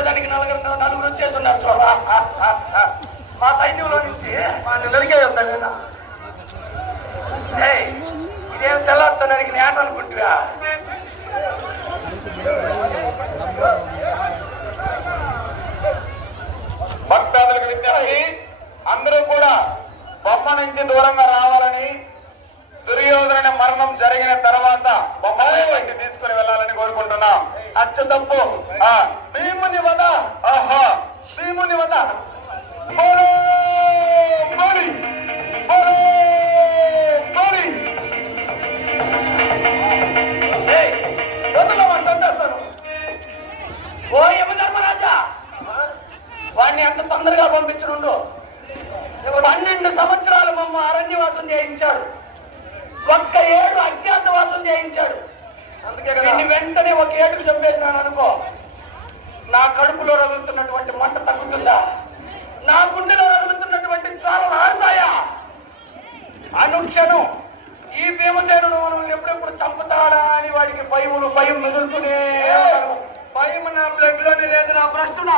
వచ్చేదానికి నలుగురు వచ్చేస్తున్నారు చూడ. మా సైన్యంలో నుంచి మా నరికే వద్దా. ఇదేం తెల్లారితో నరికి నేట అనుకుంటువా? భక్తాదులకు విజ్ఞప్తి, అందరూ కూడా బొమ్మ నుంచి దూరంగా రావాలని, దుర్యోధన మరణం జరిగిన తర్వాత బొమ్మని తీసుకుని వెళ్ళాలని కోరుకుంటున్నాం. అచ్చ తప్పు భీముని వద, ఆహా భీముని వద. ఓ యమధర్మరాజా, వాడిని అంత తొందరగా పంపించనుండు. 12 సంవత్సరాలు మమ్మ అరణ్యవాసం చేయించాడు, 1 ఏడు అజ్ఞాతవాసం చేయించాడు. అందుకే దీన్ని వెంటనే 1 ఏడుకు చంపేసినాను అనుకో, నా కడుపులో రగులుతున్నటువంటి మంట తగ్గుతుందా? నా గుండెలో రగులుతున్నటువంటి జ్వాలలు ఆరుతాయా? అనుక్షణం ఈ భీమసేనుడు మనం ఎప్పుడెప్పుడు చంపుతాడా అని వాడికి భయం మిగులుతూనే. భయం నా బ్లడ్ లోనే లేదు, నా ప్రశ్న